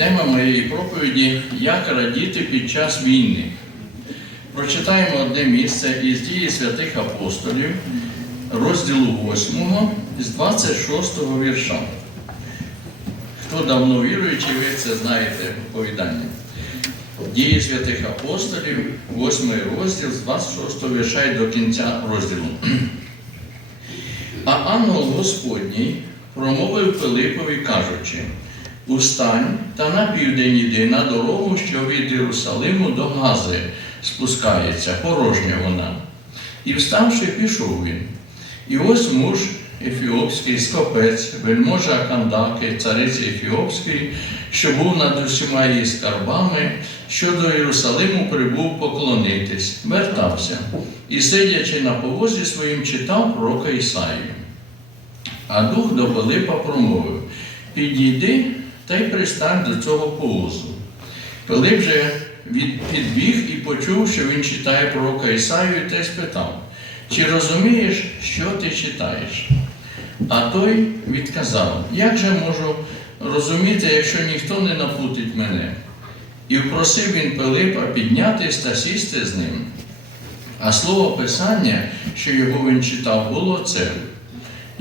Тема моєї проповіді Як радіти під час війни. Прочитаємо одне місце із дії святих апостолів, розділу 8 з 26 вірша. Хто давно віруючий, ви це знаєте оповідання. Дії святих апостолів, 8 розділ з 26 вірша і до кінця розділу. А ангел Господній промовив Пилипові, кажучи: Устань та на південь іди на дорогу, що від Єрусалиму до Гази спускається, порожня вона. І вставши, пішов він. І ось муж Ефіопський, скопець, вельможа Кандаки, цариці Ефіопської, що був над усіма її скарбами, що до Єрусалиму прибув поклонитись, вертався і, сидячи на повозі своїм, читав пророка Ісаїю. А дух до Пилипа промовив: Підійди та й пристань до цього повозу. Пилип же підбіг і почув, що він читає пророка Ісаїю, та й спитав, чи розумієш, що ти читаєш? А той відказав, як же можу розуміти, якщо ніхто не напутить мене? І впросив він Пилипа піднятись та сісти з ним. А слово Писання, що його він читав, було це.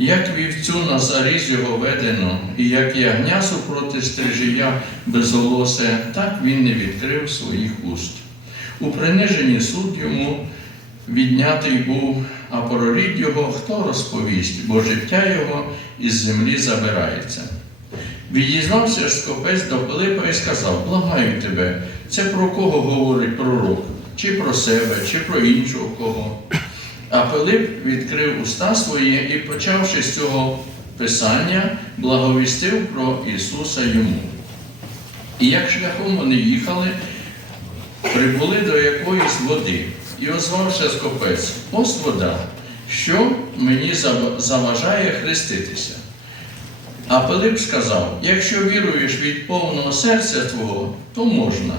Як вівцю на заріз його ведено, і як ягня супроти стрижія безголосе, так він не відкрив своїх уст. У приниженні суд йому віднятий був, а про рід його хто розповість, бо життя його із землі забирається. Відізвався ж скопець до Пилипа і сказав: Благаю тебе, це про кого говорить пророк? Чи про себе, чи про іншого кого? А Пилип відкрив уста свої і, почавши з цього писання, благовістив про Ісуса йому. І як шляхом вони їхали, прибули до якоїсь води, і озвався скопець, ось вода, що мені заважає хреститися. А Пилип сказав: якщо віруєш від повного серця Твого, то можна.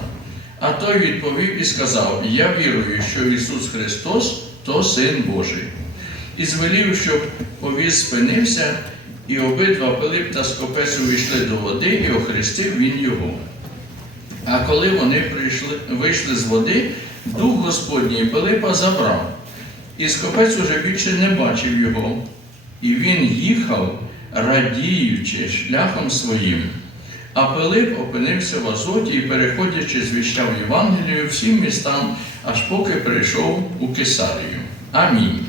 А той відповів і сказав: Я вірую, що Ісус Христос то Син Божий. І звелів, щоб повіз спинився, і обидва Пилип та Скопець увійшли до води, і охрестив він його. А коли вони прийшли, вийшли з води, Дух Господній Пилипа забрав, і Скопець уже більше не бачив його. І він їхав, радіючи шляхом своїм. А Пилип опинився в Азоті і, переходячи, звіщав Євангелію всім містам, аж поки прийшов у Кесарію. Амінь.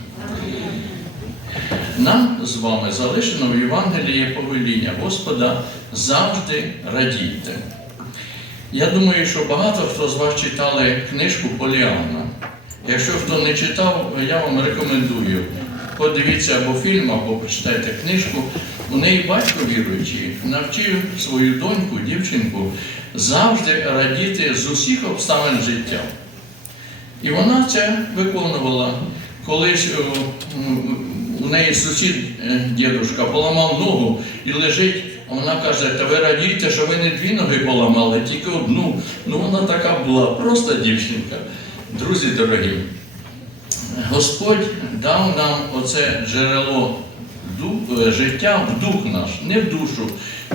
Нам з вами залишено в Євангелії повеління Господа завжди радійте. Я думаю, що багато хто з вас читали книжку Поліанна. Якщо хто не читав, я вам рекомендую. Подивіться або фільм, або почитайте книжку. У неї батько віруючий навчив свою доньку, дівчинку, завжди радіти з усіх обставин життя. І вона це виконувала. Колись у неї сусід, е, дідушка, поламав ногу і лежить, а вона каже, та ви радійте, що ви не дві ноги поламали, тільки одну. Ну вона така була, просто дівчинка. Друзі дорогі, Господь дав нам оце джерело е, життя в дух наш, не в душу.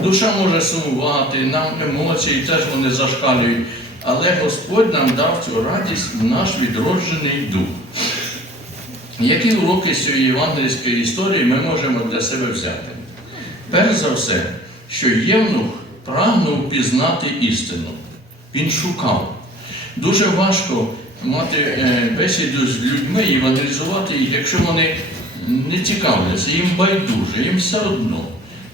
Душа може сумувати, нам емоції теж вони зашкалюють. Але Господь нам дав цю радість в наш відроджений дух. Які уроки з цієї євангельської історії ми можемо для себе взяти? Перш за все, що Євнух прагнув пізнати істину. Він шукав. Дуже важко мати е, бесіду з людьми, евангелізувати їх, якщо вони не цікавляться, їм байдуже, їм все одно.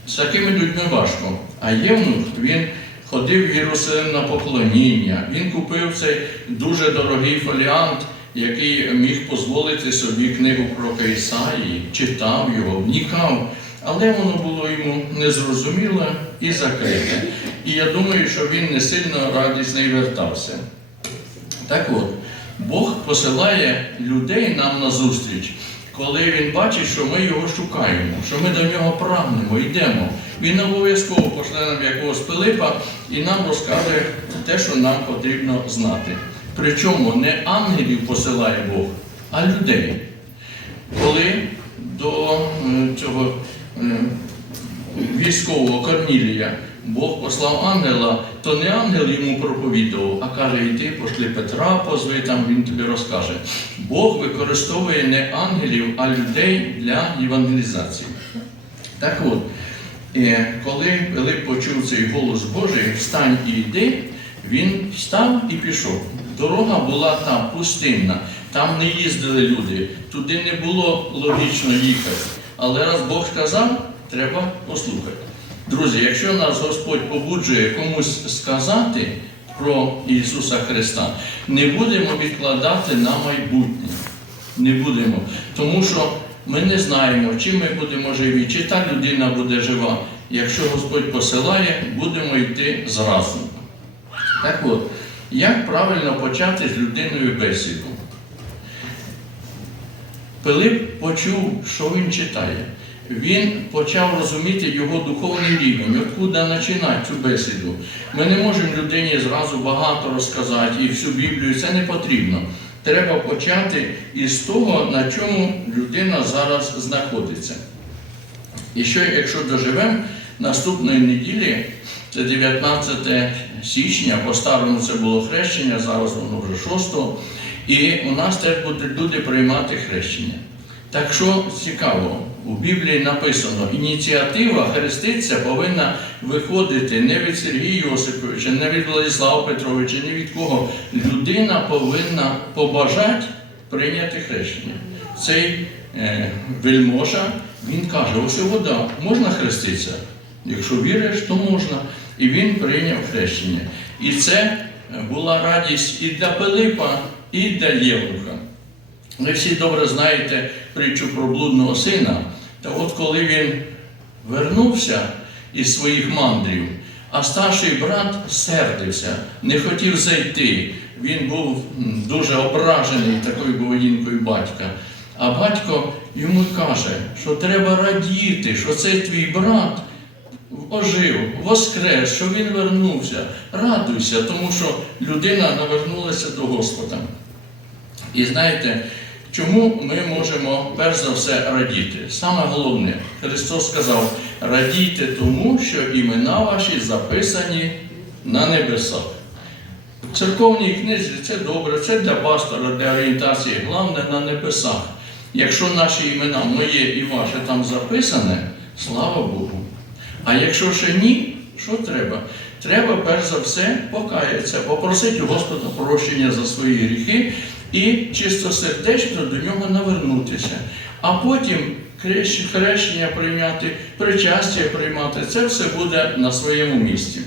З такими людьми важко. А Євнух, він ходив в Єрусалим на поклоніння, він купив цей дуже дорогий фоліант, який міг дозволити собі книгу про Ісаї, читав його, вникав. Але воно було йому незрозуміле і закрите. І я думаю, що він не сильно радісний вертався. Так от, Бог посилає людей нам на зустріч, коли Він бачить, що ми його шукаємо, що ми до нього прагнемо, йдемо. Він обов'язково пошле нам якогось Пилипа і нам розкаже те, що нам потрібно знати. Причому не ангелів посилає Бог, а людей. Коли до цього військового Корнілія послав ангела, то не ангел йому проповідував, а каже, йди, пошли Петра, позви, там він тобі розкаже. Бог використовує не ангелів, а людей для євангелізації. Так от, е, коли Пилип почув цей голос Божий, встань і йди, він встав і пішов. Дорога була там пустинна, там не їздили люди, туди не було логічно їхати. Але раз Бог сказав, треба послухати. Друзі, якщо нас Господь побуджує комусь сказати про Ісуса Христа, не будемо відкладати на майбутнє. Не будемо. Тому що ми не знаємо, чи ми будемо живі, чи та людина буде жива. Якщо Господь посилає, будемо йти зразу. Так от, як правильно почати з людиною бесіду? Пилип почув, що він читає. Він почав розуміти його духовний рівень, откуда починати цю бесіду. Ми не можемо людині зразу багато розказати і всю Біблію, це не потрібно. Треба почати із того, на чому людина зараз знаходиться. І що, якщо доживемо наступної неділі, це 19 січня, по-старому це було хрещення, зараз воно вже 6, і у нас теж будуть люди приймати хрещення. Так що цікаво, у Біблії написано, ініціатива хреститися повинна виходити не від Сергія Йосиповича, не від Владислава Петровича, не від кого. Людина повинна побажати прийняти хрещення. Цей е, вельможа, він каже, ось вода, можна хреститися? Якщо віриш, то можна. І він прийняв хрещення. І це була радість і для Пилипа, і для Євнуха. Ви всі добре знаєте притчу про блудного сина. Та от коли він вернувся із своїх мандрів, а старший брат сердився, не хотів зайти. Він був дуже ображений такою поведінкою батька. А батько йому каже, що треба радіти, що цей твій брат ожив, воскрес, що він вернувся. Радуйся, тому що людина навернулася до Господа. І знаєте, чому ми можемо перш за все радіти? Саме головне, Христос сказав: радійте тому, що імена ваші записані на небесах. В церковній книзі це добре, це для пастора, для орієнтації, головне на небесах. Якщо наші імена, моє і ваше там записане, слава Богу. А якщо ще ні, що треба? Треба перш за все покаятися, попросити Господа прощення за свої гріхи і чистосердечно до нього навернутися. А потім хрещення прийняти, причастя приймати, це все буде на своєму місці.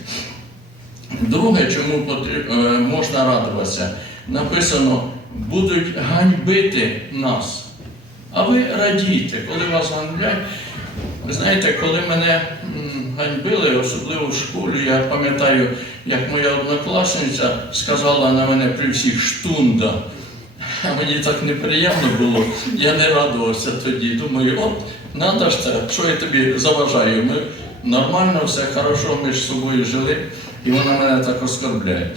Друге, чому е, можна радуватися, написано, будуть ганьбити нас. А ви радійте, коли вас ганьблять. Ви знаєте, коли мене ганьбили, особливо в школі, я пам'ятаю, як моя однокласниця сказала на мене при всіх штунда. А мені так неприємно було, я не радувався тоді. Думаю, от, надо ж це, що я тобі заважаю. Ми нормально, все хорошо між собою жили, і вона мене так оскорбляє.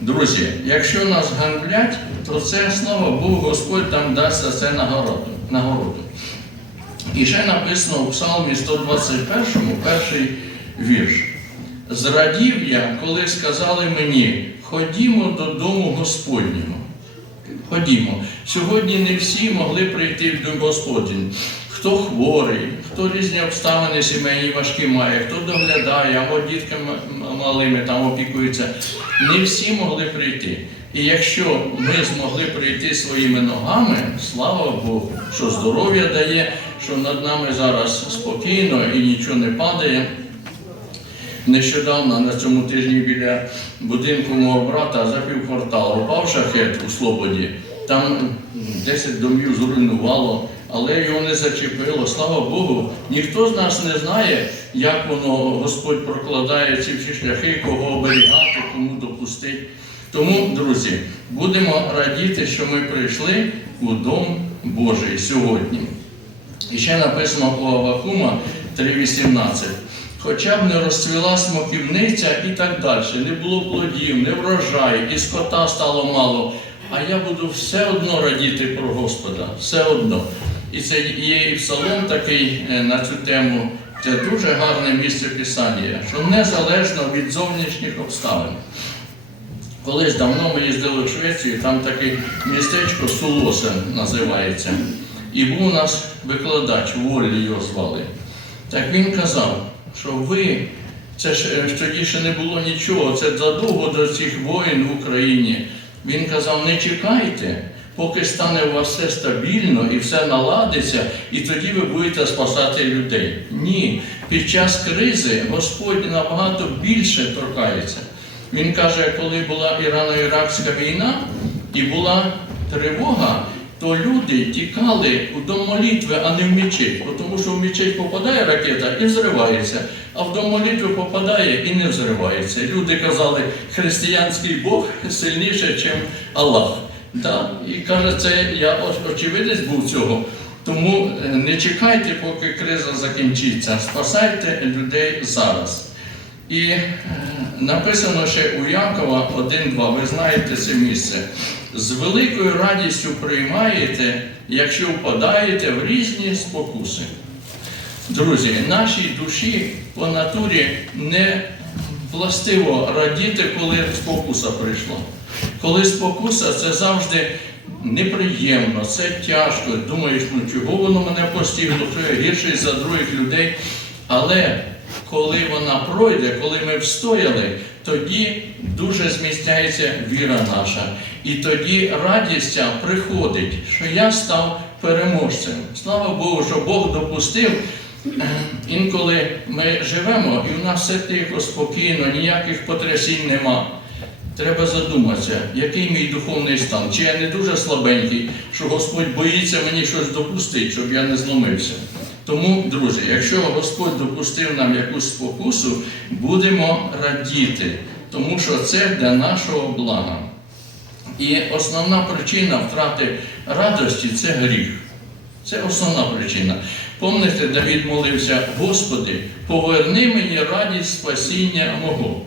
Друзі, якщо нас ганьблять, то це, слава Богу, Господь там дасть це нагороду. нагороду. І ще написано у Псалмі 121, перший вірш. Зрадів я, коли сказали мені, ходімо додому Господнього. Ходімо. Сьогодні не всі могли прийти Дом Господень. Хто хворий, хто різні обставини сімейні важкі має, хто доглядає, або дітками малими там опікується. Не всі могли прийти. І якщо ми змогли прийти своїми ногами, слава Богу, що здоров'я дає, що над нами зараз спокійно і нічого не падає. Нещодавно на цьому тижні біля будинку мого брата за півкварталу упав шахет у Слободі. Там 10 домів зруйнувало, але його не зачепило. Слава Богу, ніхто з нас не знає, як воно Господь прокладає ці всі шляхи, кого оберігати, кому допустить. Тому, друзі, будемо радіти, що ми прийшли у Дом Божий сьогодні. І ще написано у Авакума 3.18. Хоча б не розцвіла смоківниця і так далі, не було плодів, не врожай, і скота стало мало. А я буду все одно радіти про Господа, все одно. І це є і псалом такий е, на цю тему, Це дуже гарне місце Писання, що незалежно від зовнішніх обставин. Колись давно ми їздили в Швецію, там таке містечко Сулосен називається. І був у нас викладач, Воллі його звали. Так він казав, що ви, це ж е, тоді ще не було нічого, це задовго до цих воїн в Україні. Він казав, не чекайте, поки стане у вас все стабільно і все наладиться, і тоді ви будете спасати людей. Ні, під час кризи Господь набагато більше торкається. Він каже, коли була Ірано-Іракська війна і була тривога, то люди тікали у дом молитви, а не в мечеть, тому що в мечеть попадає ракета і взривається, а в дом молитви попадає і не взривається. Люди казали, християнський Бог сильніше, ніж Аллах. Да? І каже, це я очевидець був цього. Тому е, не чекайте, поки криза закінчиться. Спасайте людей зараз. І е, написано ще у Якова 1.2, ви знаєте це місце. З великою радістю приймаєте, якщо впадаєте в різні спокуси. Друзі, нашій душі по натурі не властиво радіти, коли спокуса прийшла. Коли спокуса, це завжди неприємно, це тяжко. Думаєш, ну чого воно мене постигло, що я гірший за других людей. Але коли вона пройде, коли ми встояли, тоді дуже зміцняється віра наша. І тоді радість приходить, що я став переможцем. Слава Богу, що Бог допустив. Е, Інколи ми живемо, і в нас все тихо, спокійно, ніяких потрясінь нема. Треба задуматися, який мій духовний стан, чи я не дуже слабенький, що Господь боїться мені щось допустити, щоб я не зломився. Тому, друзі, якщо Господь допустив нам якусь спокусу, будемо радіти, тому що це для нашого блага. І основна причина втрати радості це гріх. Це основна причина. Помните, Давід молився, Господи, поверни мені радість спасіння мого.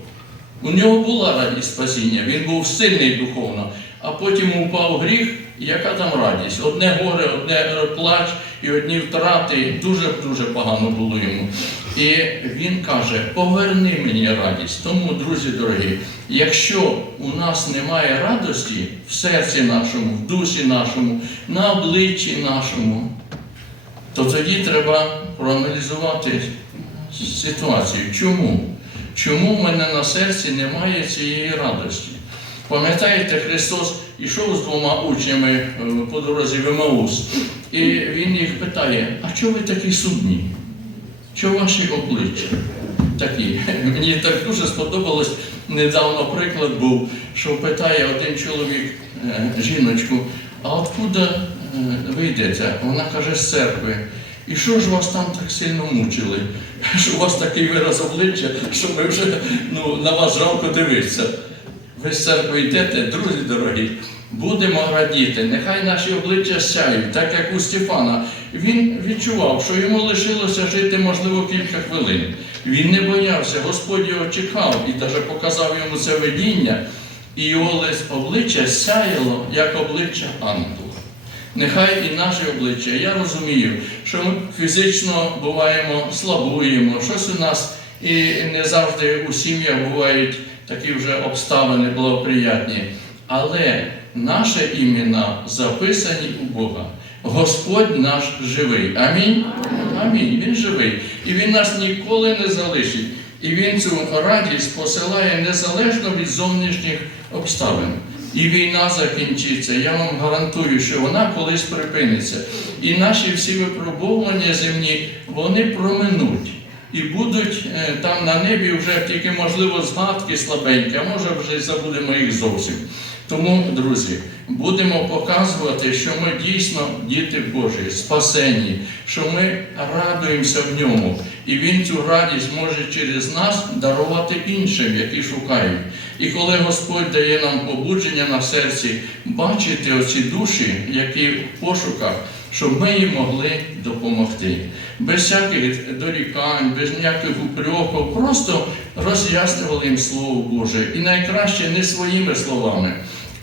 У нього була радість спасіння, він був сильний духовно, а потім упав гріх, яка там радість? Одне горе, одне плач і одні втрати. Дуже-дуже погано було йому. І він каже: поверни мені радість. Тому, друзі дорогі, якщо у нас немає радості в серці нашому, в дусі нашому, на обличчі нашому, то тоді треба проаналізувати ситуацію. Чому? Чому в мене на серці немає цієї радості? Пам'ятаєте, Христос ішов з двома учнями е, по дорозі в Емаус, і Він їх питає, а чого ви такі сумні? Чого ваші обличчя такі? Мені так дуже сподобалось, недавно приклад був, що питає один чоловік е, жіночку, а откуда е, ви йдете? Вона каже, з церкви. І що ж вас там так сильно мучили? Що у вас такий вираз обличчя, що ми вже ну, на вас жалко дивитися. Ви з церкви йдете, друзі дорогі, будемо радіти, нехай наші обличчя сяють, так як у Стефана. Він відчував, що йому лишилося жити, можливо, кілька хвилин. Він не боявся, Господь його чекав і навіть показав йому це видіння, і його обличчя сяяло, як обличчя ангела. Нехай і наші обличчя. Я розумію, що ми фізично буваємо, слабуємо, щось у нас і не завжди у сім'ях бувають такі вже обставини благоприятні. Але наші імена записані у Бога. Господь наш живий. Амінь. Амінь. Він живий. І Він нас ніколи не залишить. І Він цю радість посилає незалежно від зовнішніх обставин. І війна закінчиться. Я вам гарантую, що вона колись припиниться. І наші всі випробовування земні, вони проминуть. І будуть е, там на небі вже тільки, можливо, згадки слабенькі, а може вже забудемо їх зовсім. Тому, друзі, будемо показувати, що ми дійсно діти Божі, спасені, що ми радуємося в ньому. І Він цю радість може через нас дарувати іншим, які шукають. І коли Господь дає нам побудження на серці бачити оці душі, які в пошуках, щоб ми їм могли допомогти. Без всяких дорікань, без ніяких упреків, просто роз'яснювали їм Слово Боже. І найкраще не своїми словами.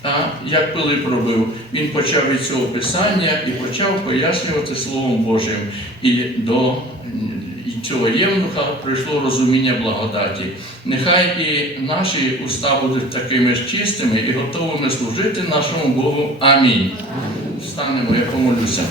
А як Пилип робив, він почав від цього писання і почав пояснювати Словом Божим і до цього євнуха прийшло розуміння благодаті. Нехай і наші уста будуть такими ж чистими і готовими служити нашому Богу. Амінь. Встанемо, я помолюся.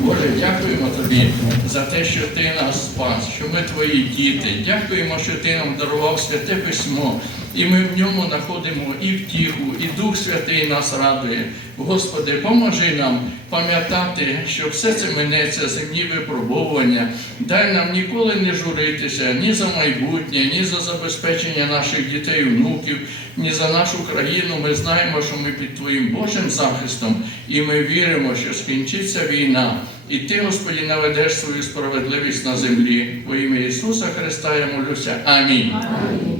Боже, дякуємо тобі за те, що ти нас спас, що ми твої діти. Дякуємо, що ти нам дарував святе письмо, і ми в ньому знаходимо і втіху, і Дух Святий нас радує. Господи, поможи нам пам'ятати, що все це минеться, земні випробовування. Дай нам ніколи не журитися ні за майбутнє, ні за забезпечення наших дітей, внуків, ні за нашу країну. Ми знаємо, що ми під Твоїм Божим захистом, і ми віримо, що скінчиться війна. І ти, Господі, наведеш свою справедливість на землі. Во ім'я Ісуса Христа я молюся. Амінь. Амінь.